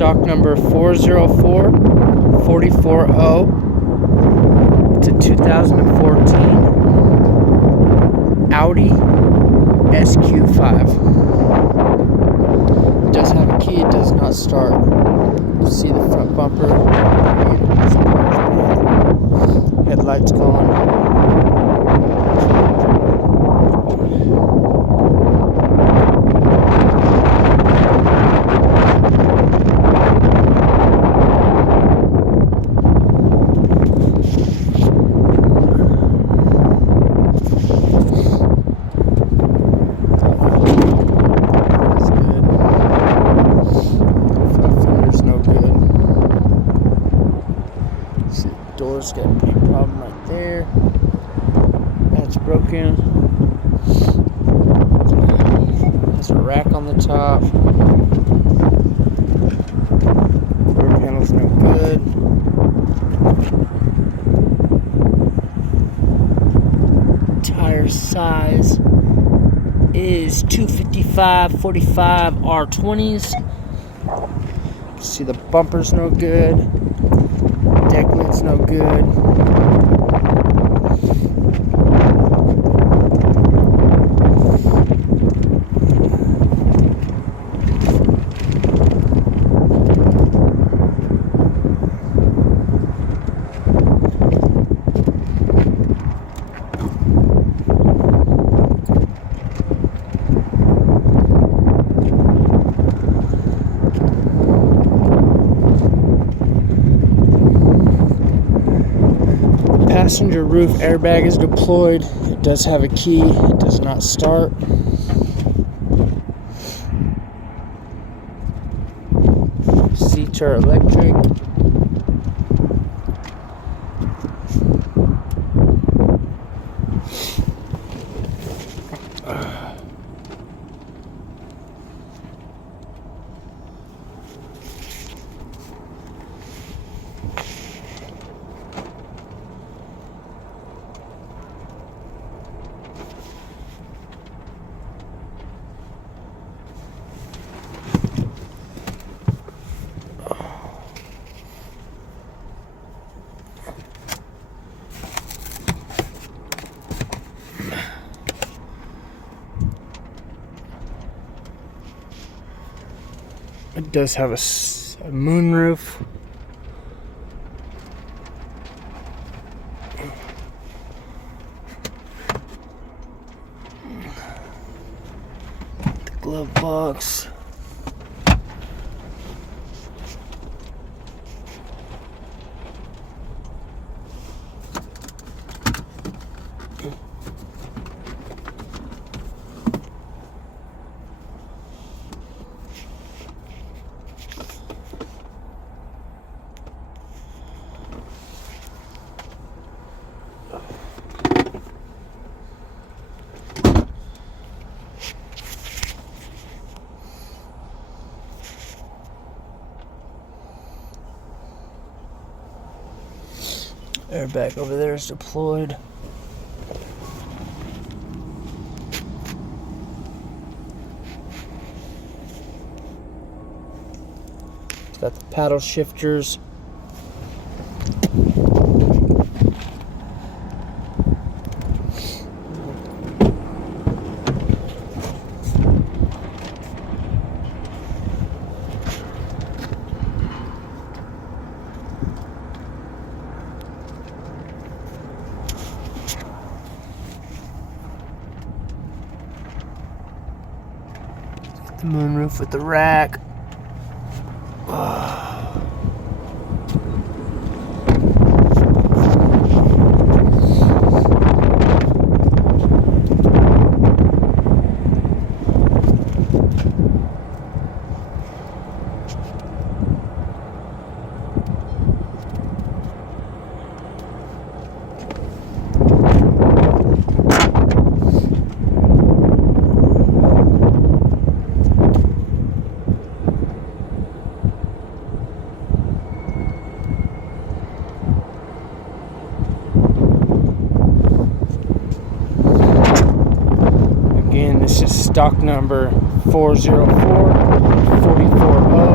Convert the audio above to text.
stock number 404440. It's a 2014 Audi SQ5. It does have a key, it does not start. See the front bumper. Headlights gone. Doors got a big problem right there. That's broken. There's a rack on the top. Door panel's no good. Tire size is 255/45 R20s. See the bumper's no good. Deck lid's no good. Passenger roof airbag is deployed. It does have a key. It does not start. Seats are electric. It does have a moonroof. The glove box. Airbag over there is deployed. It's got the paddle shifters. The moonroof with the rack. This is stock number 404440.